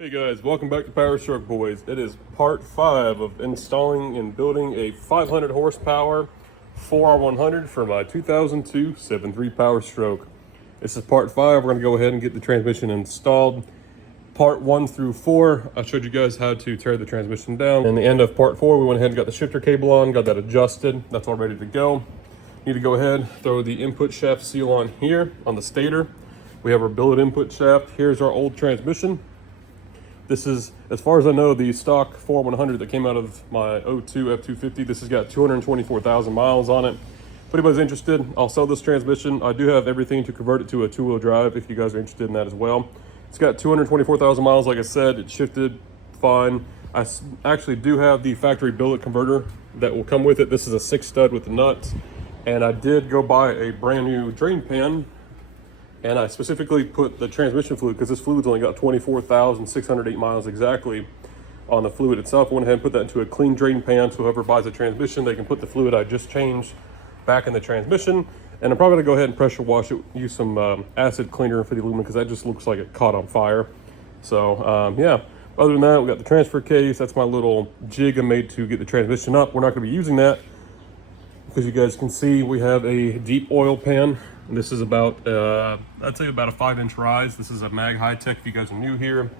Hey guys, welcome back to Powerstroke Boys. It is part 5 of installing and building a 500 horsepower 4R100 for my 2002 7.3 Powerstroke. This is part 5. We're going to go ahead and get the transmission installed. Part 1 through 4, I showed you guys how to tear the transmission down. In the end of part 4, we went ahead and got the shifter cable on, got that adjusted. That's all ready to go. Need to go ahead, throw the input shaft seal on here on the stator. We have our billet input shaft. Here's our old transmission. This is, as far as I know, the stock 4R100 that came out of my 02 F250. This has got 224,000 miles on it. If anybody's interested, I'll sell this transmission. I do have everything to convert it to a two-wheel drive if you guys are interested in that as well. It's got 224,000 miles, like I said. It shifted fine. I actually do have the factory billet converter that will come with it. This is a 6-stud with the nuts. And I did go buy a brand new drain pan. And I specifically put the transmission fluid, because this fluid's only got 24,608 miles exactly on the fluid itself. I went ahead and put that into a clean drain pan, so whoever buys a transmission, they can put the fluid I just changed back in the transmission. And I'm probably gonna go ahead and pressure wash it, use some acid cleaner for the aluminum, because that just looks like it caught on fire. So yeah, other than that, we got the transfer case. That's my little jig I made to get the transmission up. We're not gonna be using that, because you guys can see we have a deep oil pan. And this is about, I'd say about a 5-inch rise. This is a Mag High Tech if you guys are new here.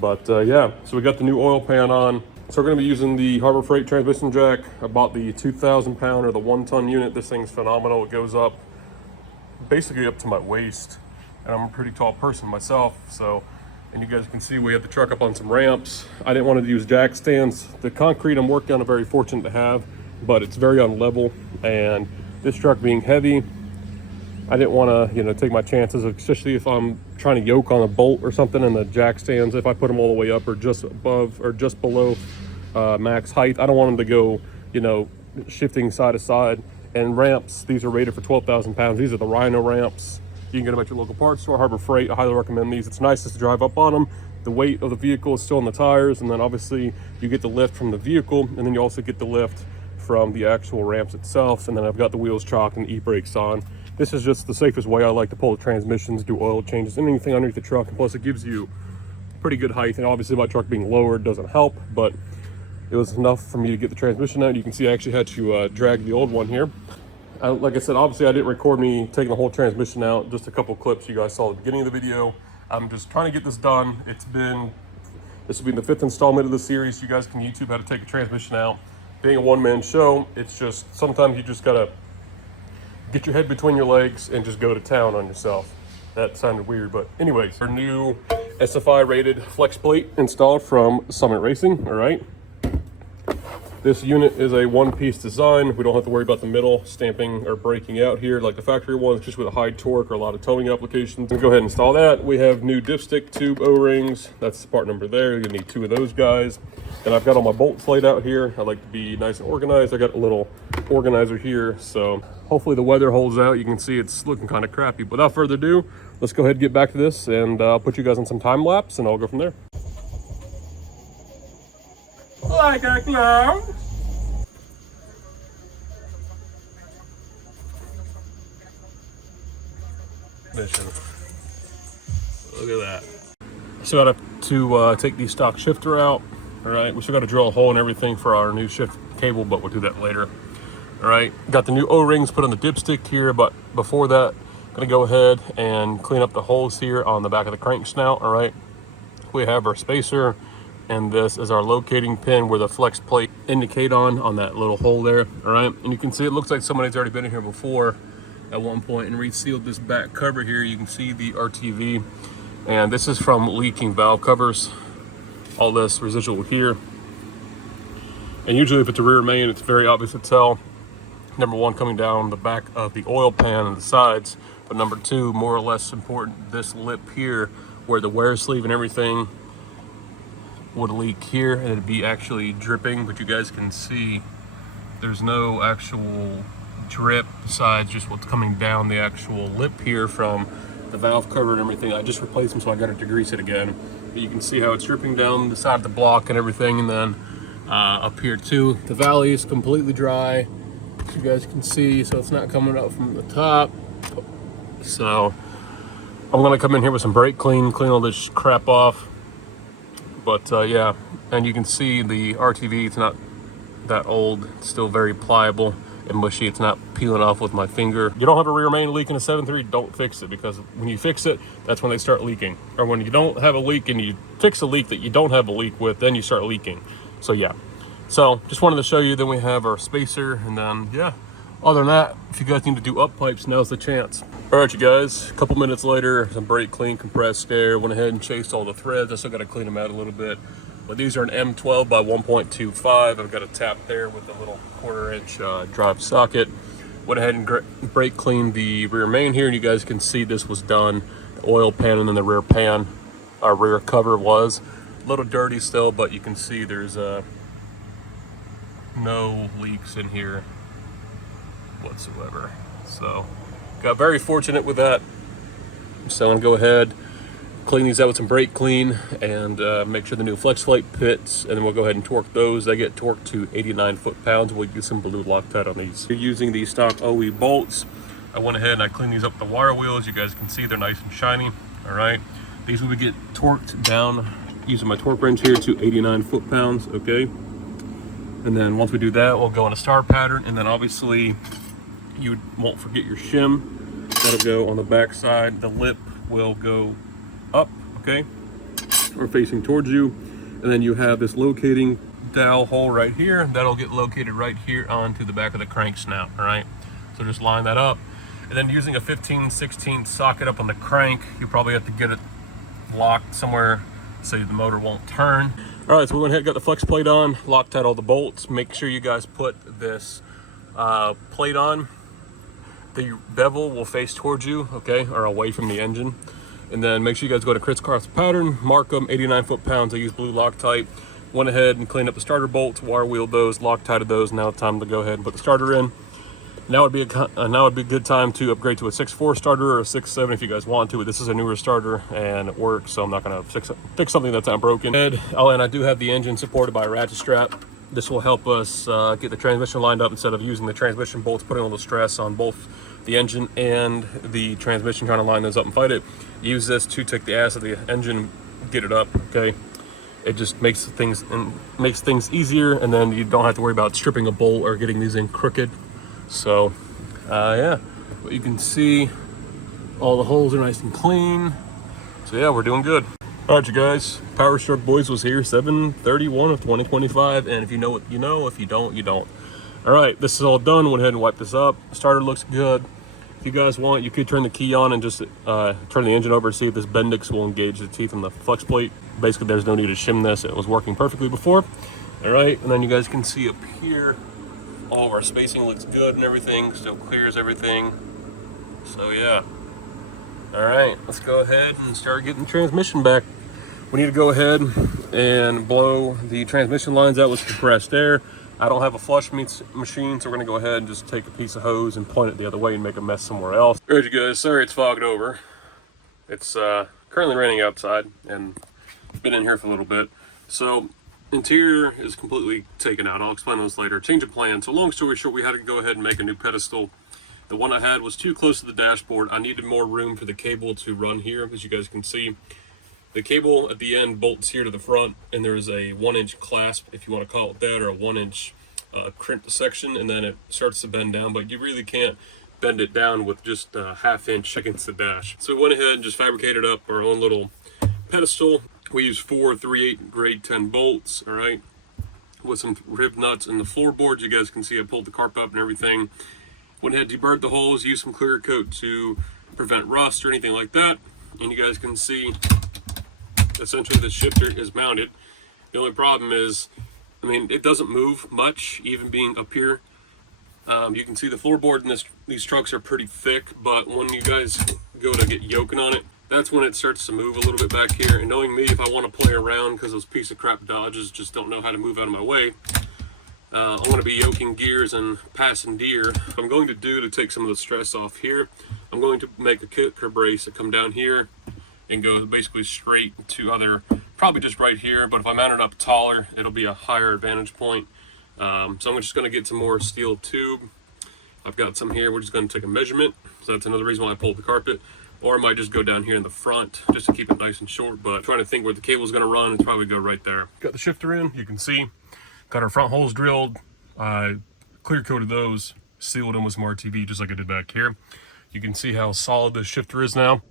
But yeah, so we got the new oil pan on. So we're gonna be using the Harbor Freight transmission jack. I bought the 2,000 pound or the 1-ton unit. This thing's phenomenal. It goes up basically up to my waist. And I'm a pretty tall person myself. So, and you guys can see we have the truck up on some ramps. I didn't want to use jack stands. The concrete I'm working on, I'm very fortunate to have, but it's very unlevel. And this truck being heavy, I didn't want to, take my chances, especially if I'm trying to yoke on a bolt or something, and the jack stands, if I put them all the way up or just above or just below max height, I don't want them to go, shifting side to side. And ramps, these are rated for 12,000 pounds. These are the Rhino ramps. You can get them at your local parts store, Harbor Freight. I highly recommend these. It's nice to drive up on them. The weight of the vehicle is still on the tires, and then obviously you get the lift from the vehicle, and then you also get the lift from the actual ramps itself. And then I've got the wheels chalked and e-brakes on. This is just the safest way I like to pull the transmissions, do oil changes, anything underneath the truck. And plus it gives you pretty good height. And obviously my truck being lowered doesn't help, but it was enough for me to get the transmission out. You can see I actually had to drag the old one here. Like I said, obviously I didn't record me taking the whole transmission out, just a couple clips you guys saw at the beginning of the video. I'm just trying to get this done. This will be the 5th installment of the series. You guys can YouTube how to take a transmission out. Being a one-man show, it's just, sometimes you just gotta get your head between your legs and just go to town on yourself. That sounded weird, but anyways, our new SFI rated flex plate installed from Summit Racing, all right? This unit is a one-piece design. We don't have to worry about the middle stamping or breaking out here like the factory ones, just with a high torque or a lot of towing applications. We'll go ahead and install that. We have new dipstick tube O-rings. That's the part number there. You're gonna need 2 of those guys. And I've got all my bolts laid out here. I like to be nice and organized. I got a little organizer here, so hopefully the weather holds out. You can see it's looking kind of crappy. But without further ado, let's go ahead and get back to this, and I'll put you guys on some time lapse, and I'll go from there. Like a clown. Look at that. So I got to take the stock shifter out. All right, we still got to drill a hole and everything for our new shift cable, but we'll do that later. All right, got the new O-rings put on the dipstick here, but before that, gonna go ahead and clean up the holes here on the back of the crank snout. All right, we have our spacer, and this is our locating pin where the flex plate indicate on that little hole there. All right, and you can see it looks like somebody's already been in here before at one point and resealed this back cover here. You can see the RTV, and this is from leaking valve covers. All this residual here, and usually if it's a rear main, it's very obvious to tell. Number 1, coming down the back of the oil pan and the sides, but number 2, more or less important, this lip here where the wear sleeve and everything would leak here, and it'd be actually dripping, but you guys can see there's no actual drip besides just what's coming down the actual lip here from the valve cover and everything. I just replaced them, so I got it to grease it again. But you can see how it's dripping down the side of the block and everything, and then up here too, the valley is completely dry, as you guys can see, so it's not coming up from the top. So I'm gonna come in here with some brake clean all this crap off. But yeah, and you can see the RTV, it's not that old, it's still very pliable and mushy. It's not peeling off with my finger. You don't have a rear main leak in a 7.3, don't fix it, because when you fix it, that's when they start leaking. Or when you don't have a leak and you fix a leak that you don't have a leak with, then you start leaking. So yeah, so just wanted to show you. Then we have our spacer, and then yeah, other than that, if you guys need to do up pipes, now's the chance. All right, you guys, a couple minutes later, some brake clean, compressed air, went ahead and chased all the threads. I still got to clean them out a little bit. But these are an M12 by 1.25. I've got a tap there with a little 1/4-inch drive socket. Went ahead and brake cleaned the rear main here, and you guys can see this was done. The oil pan and then the rear pan, our rear cover was a little dirty still, but you can see there's no leaks in here whatsoever. So got very fortunate with that. So I'm gonna go ahead, clean these out with some brake clean, and make sure the new flexplate fits, and then we'll go ahead and torque those. They get torqued to 89 foot-pounds. We'll use some blue Loctite on these. You're using these stock OE bolts. I went ahead and I cleaned these up with the wire wheels. You guys can see they're nice and shiny. All right, these will get torqued down using my torque wrench here to 89 foot-pounds. Okay, and then once we do that, we'll go in a star pattern, and then obviously you won't forget your shim. That'll go on the back side. The lip will go up, okay, or facing towards you, and then you have this locating dowel hole right here. That'll get located right here onto the back of the crank snout. All right, so just line that up, and then using a 15/16 socket up on the crank, you probably have to get it locked somewhere so the motor won't turn. All right, so we went ahead and got the flex plate on, locked out all the bolts. Make sure you guys put this plate on. The bevel will face towards you, okay, or away from the engine. And then make sure you guys go to crisscross pattern, mark them 89 foot-pounds. I use blue Loctite. Went ahead and cleaned up the starter bolts, wire wheeled those, Loctited those. Now it's time to go ahead and put the starter in. Now would be a good time to upgrade to a 6.4 starter or a 6.7 if you guys want to. But this is a newer starter and it works, so I'm not gonna fix something that's not broken. Oh, and I do have the engine supported by a ratchet strap. This will help us get the transmission lined up instead of using the transmission bolts, putting a little stress on both the engine and the transmission, trying to line those up and fight it. Use this to take the ass of the engine and get it up, okay? It just makes things easier, and then you don't have to worry about stripping a bolt or getting these in crooked. So yeah, but you can see all the holes are nice and clean. So yeah, we're doing good. All right, you guys, Powerstroke Boys was here 7/31 of 2025, and if you know what you know, if you don't, you don't. All right, this is all done. Went ahead and wipe this up. Starter looks good. If you guys want, you could turn the key on and just turn the engine over, see if this Bendix will engage the teeth on the flex plate. Basically, there's no need to shim this. It was working perfectly before. All right, and then you guys can see up here, all of our spacing looks good and everything, still clears everything. So yeah. All right, let's go ahead and start getting the transmission back. We need to go ahead and blow the transmission lines out with compressed air. I don't have a flush machine, so we're gonna go ahead and just take a piece of hose and point it the other way and make a mess somewhere else. All right, you guys, sorry it's fogged over. It's currently raining outside and been in here for a little bit. So interior is completely taken out. I'll explain those later. Change of plan. So long story short, we had to go ahead and make a new pedestal. The one I had was too close to the dashboard. I needed more room for the cable to run here, as you guys can see. The cable at the end bolts here to the front, and there's a 1-inch clasp, if you want to call it that, or a 1-inch crimp section, and then it starts to bend down, but you really can't bend it down with just a 1/2 inch against the dash. So we went ahead and just fabricated up our own little pedestal. We used 4 3/8 grade 10 bolts, all right, with some rib nuts in the floorboard. You guys can see I pulled the carpet up and everything. Went ahead, deburred the holes, used some clear coat to prevent rust or anything like that. And you guys can see essentially the shifter is mounted. The only problem is, I mean, it doesn't move much, even being up here. You can see the floorboard in these trucks are pretty thick, but when you guys go to get yoking on it, that's when it starts to move a little bit back here. And knowing me, if I want to play around, because those piece of crap Dodges just don't know how to move out of my way, I want to be yoking gears and passing deer. What I'm going to do to take some of the stress off here, I'm going to make a kicker brace that come down here and go basically straight to probably just right here, but if I mount it up taller, it'll be a higher advantage point. So I'm just going to get some more steel tube. I've got some here. We're just going to take a measurement. So that's another reason why I pulled the carpet. or I might just go down here in the front just to keep it nice and short. But trying to think where the cable's gonna run, it's probably go right there. Got the shifter in, you can see. Got our front holes drilled. Clear coated those, sealed them with some RTV just like I did back here. You can see how solid this shifter is now.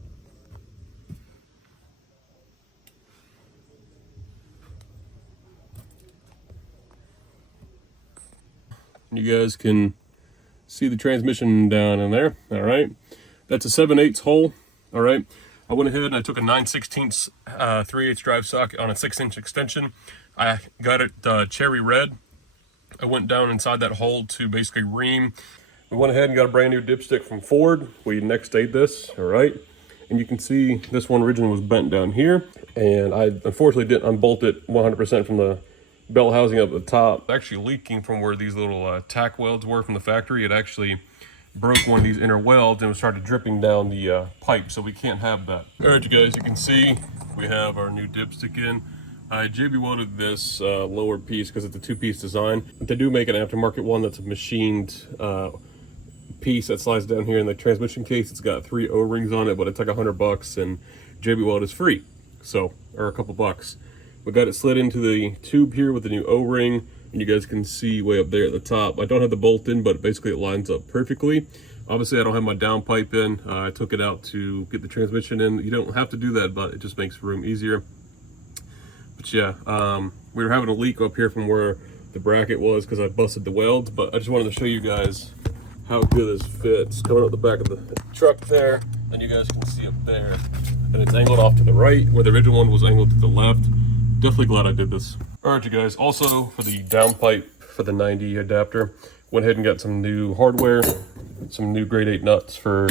You guys can see the transmission down in there. All right, that's a 7/8 hole. All right, I went ahead and I took a 9/16 3/8 drive socket on a 6-inch extension. I got it cherry red. I went down inside that hole to basically ream. We went ahead and got a brand new dipstick from Ford. We next stayed this. All right, and you can see this one originally was bent down here, and I unfortunately didn't unbolt it 100% from the belt housing up at the top. Actually leaking from where these little tack welds were from the factory. It actually broke one of these inner welds and it started dripping down the pipe, so we can't have that. All right, you guys, you can see we have our new dipstick in. I JB welded this lower piece because it's a 2-piece design. They do make an aftermarket one that's a machined piece that slides down here in the transmission case. It's got 3 O-rings on it, but it's like $100, and JB Weld is free, so, or a couple bucks. We got it slid into the tube here with the new O-ring, and you guys can see way up there at the top. I don't have the bolt in, but basically it lines up perfectly. Obviously I don't have my downpipe in. I took it out to get the transmission in. You don't have to do that, but it just makes room easier. But yeah, we were having a leak up here from where the bracket was because I busted the welds, but I just wanted to show you guys how good this fits. Coming up the back of the truck there, and you guys can see up there, and it's angled off to the right where the original one was angled to the left. Definitely glad I did this. All right, you guys, also for the downpipe for the 90 adapter, went ahead and got some new hardware, some new grade 8 nuts for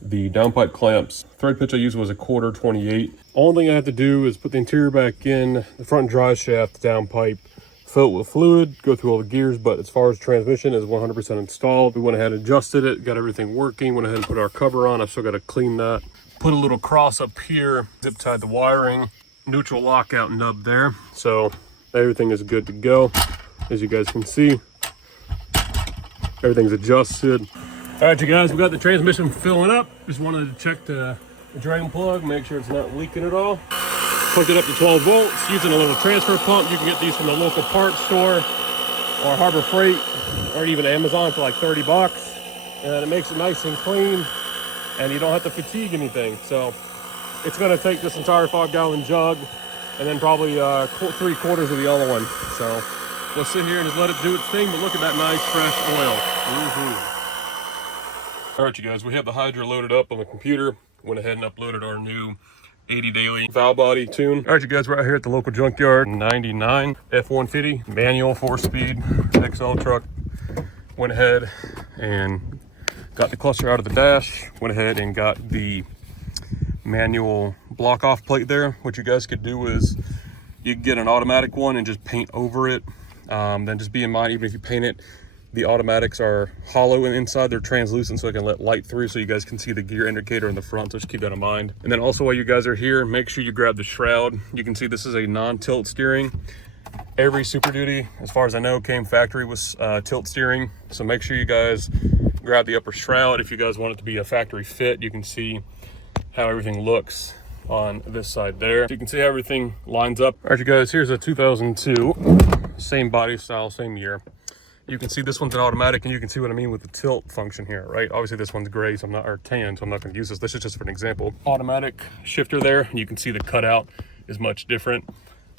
the downpipe clamps. Thread pitch I used was a 1/4 28. Only thing I have to do is put the interior back in, the front drive shaft, the downpipe, fill it with fluid, go through all the gears, but as far as transmission is 100% installed. We went ahead and adjusted it, got everything working, went ahead and put our cover on. I've still got to clean that. Put a little cross up here, zip tied the wiring, neutral lockout nub there, so everything is good to go. As you guys can see, everything's adjusted. All right, you guys, we got the transmission filling up. Just wanted to check the drain plug, make sure it's not leaking at all. Hooked it up to 12 volts using a little transfer pump. You can get these from the local parts store or Harbor Freight or even Amazon for like 30 bucks, and it makes it nice and clean, and you don't have to fatigue anything. So it's going to take this entire 5-gallon jug and then probably 3/4 of the other one. So we'll sit here and just let it do its thing, but look at that nice fresh oil. All right, you guys, we have the Hydra loaded up on the computer. Went ahead and uploaded our new 80 daily valve body tune. All right, you guys, we're out here at the local junkyard. 99 F-150 manual 4-speed XL truck. Went ahead and got the cluster out of the dash. Went ahead and got the manual block off plate there. What you guys could do is you can get an automatic one and just paint over it. Then just be in mind, even if you paint it, the automatics are hollow and inside, they're translucent, so I can let light through so you guys can see the gear indicator in the front, so just keep that in mind. And then also while you guys are here, make sure you grab the shroud. You can see this is a non-tilt steering. Every Super Duty, as far as I know, came factory with tilt steering, so make sure you guys grab the upper shroud. If you guys want it to be a factory fit, you can see how everything looks on this side there. So you can see how everything lines up. All right, you guys, here's a 2002, same body style, same year. You can see this one's an automatic, and you can see what I mean with the tilt function here, right? Obviously this one's gray, so I'm not, or tan, so I'm not gonna use this. This is just for an example. Automatic shifter there, and you can see the cutout is much different.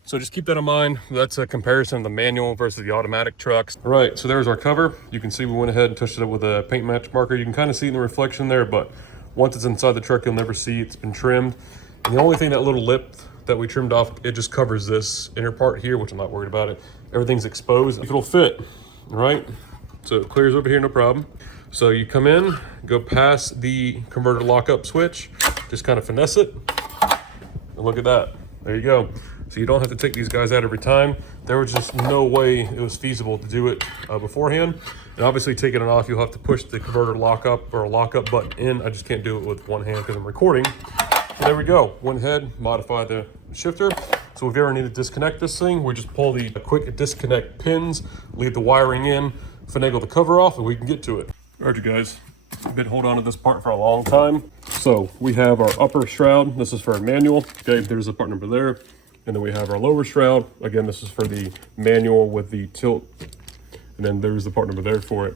So just keep that in mind. That's a comparison of the manual versus the automatic trucks. All right, so there's our cover. You can see we went ahead and touched it up with a paint match marker. You can kind of see in the reflection there, but once it's inside the truck, you'll never see it's been trimmed. And the only thing, that little lip that we trimmed off, it just covers this inner part here, which I'm not worried about it. Everything's exposed. It'll fit. Right, so it clears over here, no problem. So you come in, go past the converter lockup switch, just kind of finesse it, and look at that. There you go. So you don't have to take these guys out every time. There was just no way it was feasible to do it beforehand. And obviously taking it off, you'll have to push the converter lockup or lockup button in. I just can't do it with one hand because I'm recording. So there we go. Went ahead, modify the shifter. So if you ever need to disconnect this thing, we just pull the quick disconnect pins, leave the wiring in, finagle the cover off, and we can get to it. All right, you guys, been holding on to this part for a long time. So we have our upper shroud. This is for our manual. Okay, there's the part number there. And then we have our lower shroud. Again, this is for the manual with the tilt. And then there's the part number there for it.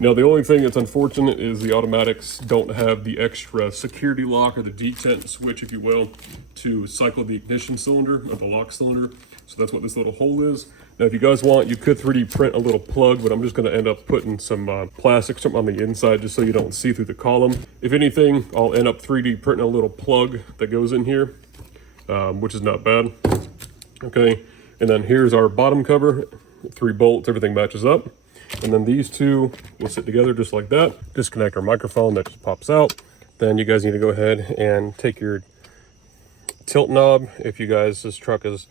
Now, the only thing that's unfortunate is the automatics don't have the extra security lock or the detent switch, if you will, to cycle the ignition cylinder or the lock cylinder. So that's what this little hole is. Now, if you guys want, you could 3D print a little plug, but I'm just going to end up putting some plastic something on the inside just so you don't see through the column. If anything, I'll end up 3D printing a little plug that goes in here, which is not bad. Okay, and then here's our bottom cover, 3 bolts, everything matches up. And then these two will sit together just like that. Disconnect our microphone, that just pops out. Then you guys need to go ahead and take your tilt knob. If you guys, this truck is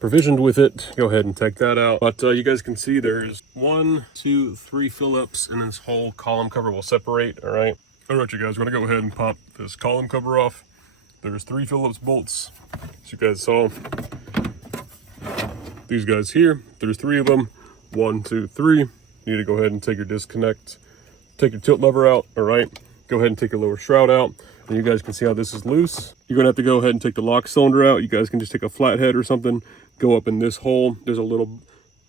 provisioned with it, go ahead and take that out. But you guys can see there's 1, 2, 3 Phillips, and this whole column cover will separate, all right? All right, you guys, we're gonna go ahead and pop this column cover off. There's 3 Phillips bolts, as you guys saw. These guys here, there's 3 of them. 1, 2, 3. You need to go ahead and take your disconnect, take your tilt lever out, all right? Go ahead and take your lower shroud out, and you guys can see how this is loose. You're gonna have to go ahead and take the lock cylinder out. You guys can just take a flathead or something, go up in this hole. There's a little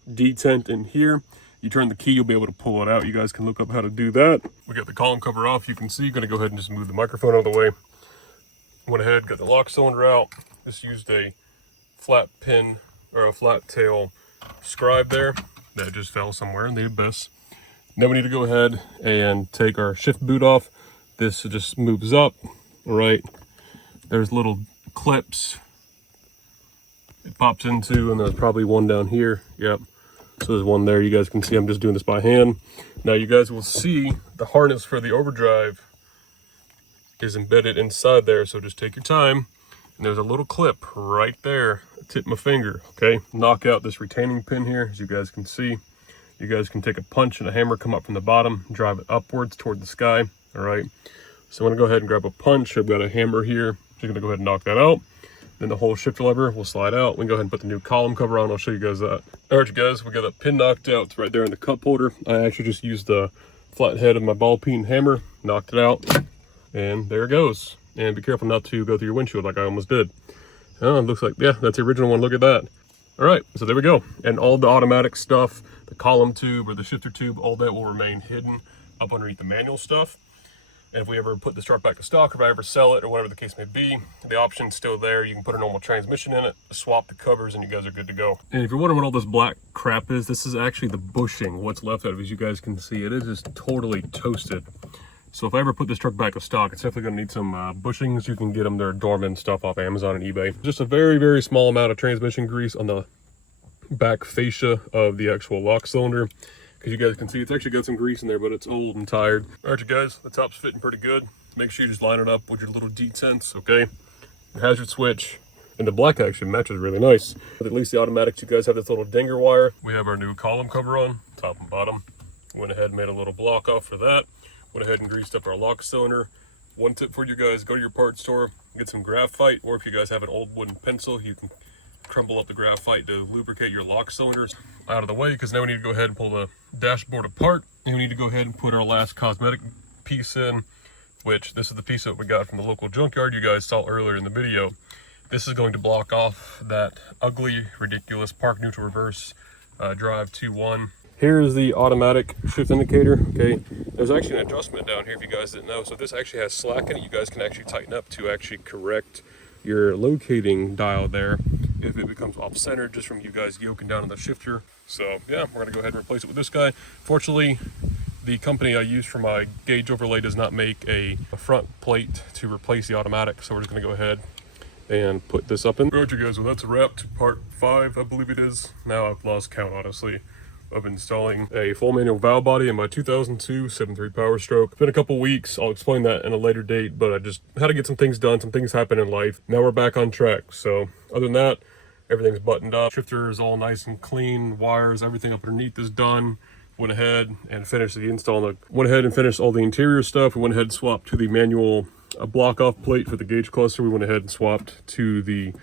detent in here. You turn the key, you'll be able to pull it out. You guys can look up how to do that. We got the column cover off. You can see, you're gonna go ahead and just move the microphone out of the way. Went ahead, got the lock cylinder out. Just used a flat pin or a flat tail scribe there. That just fell somewhere in the abyss. Then we need to go ahead and take our shift boot off. This just moves up, all right? There's little clips it pops into, and there's probably one down here. Yep, so there's one there. You guys can see I'm just doing this by hand. Now you guys will see the harness for the overdrive is embedded inside there, so just take your time. And there's a little clip right there, tip my finger, okay? Knock out this retaining pin here, as you guys can see. You guys can take a punch and a hammer, come up from the bottom, drive it upwards toward the sky, all right? So I'm gonna go ahead and grab a punch. I've got a hammer here. Just gonna go ahead and knock that out. Then the whole shifter lever will slide out. We can go ahead and put the new column cover on. I'll show you guys that. All right, you guys, we got a pin knocked out. It's right there in the cup holder. I actually just used the flat head of my ball peen hammer, knocked it out, and there it goes. And be careful not to go through your windshield like I almost did. Oh, it looks like, yeah, that's the original one. Look at that. All right, so there we go. And all the automatic stuff, the column tube or the shifter tube, all that will remain hidden up underneath the manual stuff. And if we ever put this truck back to stock, or if I ever sell it, or whatever the case may be, the option's still there. You can put a normal transmission in it, swap the covers, and you guys are good to go. And if you're wondering what all this black crap is, this is actually the bushing. What's left of it, as you guys can see, it is just totally toasted. So if I ever put this truck back to stock, it's definitely gonna need some bushings. You can get them, they're dormant stuff off Amazon and eBay. Just a very, very small amount of transmission grease on the back fascia of the actual lock cylinder. Because you guys can see it's actually got some grease in there, but it's old and tired. All right, you guys, the top's fitting pretty good. Make sure you just line it up with your little detents, okay? Your hazard switch, and the black actually matches really nice. But at least the automatics, you guys have this little dinger wire. We have our new column cover on, top and bottom. Went ahead and made a little block off for that. Went ahead and greased up our lock cylinder. One tip for you guys, go to your parts store, get some graphite, or if you guys have an old wooden pencil, you can crumble up the graphite to lubricate your lock cylinders out of the way, because now we need to go ahead and pull the dashboard apart, and we need to go ahead and put our last cosmetic piece in, which this is the piece that we got from the local junkyard you guys saw earlier in the video. This is going to block off that ugly, ridiculous park neutral reverse drive 2-1. Here's the automatic shift indicator, okay? There's actually an adjustment down here if you guys didn't know. So this actually has slack in it. You guys can actually tighten up to actually correct your locating dial there if it becomes off-center just from you guys yoking down on the shifter. So yeah, we're gonna go ahead and replace it with this guy. Fortunately, the company I use for my gauge overlay does not make a front plate to replace the automatic, so we're just gonna go ahead and put this up in. All right, you guys, well, that's a wrap to part 5, I believe it is. Now I've lost count, honestly, of installing a full manual valve body in my 2002 7.3 Powerstroke. It's been a couple weeks. I'll explain that in a later date, but I just had to get some things done. Some things happen in life. Now we're back on track. So other than that, everything's buttoned up. Shifter is all nice and clean. Wires, everything up underneath is done. Went ahead and finished the install. Went ahead and finished all the interior stuff. We went ahead and swapped to the manual block off plate for the gauge cluster. We went ahead and swapped to the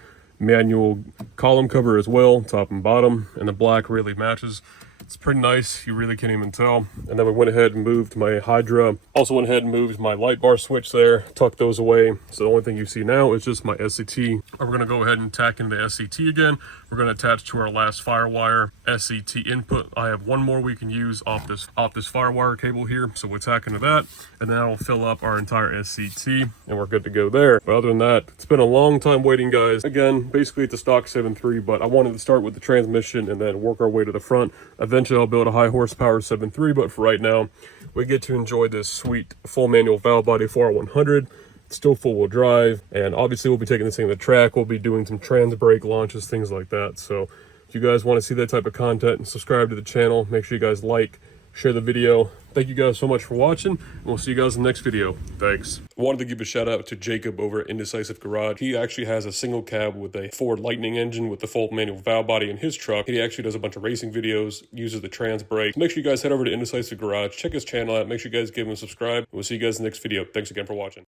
manual column cover as well, top and bottom, and the black really matches. It's pretty nice. You really can't even tell. And then we went ahead and moved my Hydra. Also went ahead and moved my light bar switch there, tucked those away. So the only thing you see now is just my SCT. We're gonna go ahead and tack in the SCT again. We're gonna attach to our last firewire SCT input. I have one more we can use off this firewire cable here. So we'll tack into that, and then that'll fill up our entire SCT, and we're good to go there. But other than that, it's been a long time waiting, guys. Again, basically it's a stock 7.3, but I wanted to start with the transmission and then work our way to the front. Eventually I'll build a high horsepower 7.3, but for right now, we get to enjoy this sweet full manual valve body 4R100. It's still full wheel drive, and obviously we'll be taking this thing to the track. We'll be doing some trans brake launches, things like that. So if you guys want to see that type of content, and subscribe to the channel, make sure you guys like, share the video. Thank you guys so much for watching, and we'll see you guys in the next video. Thanks. I wanted to give a shout out to Jacob over at Indecisive Garage. He actually has a single cab with a Ford Lightning engine with the full manual valve body in his truck. He actually does a bunch of racing videos, uses the trans brake. So make sure you guys head over to Indecisive Garage, check his channel out, make sure you guys give him a subscribe. We'll see you guys in the next video. Thanks again for watching.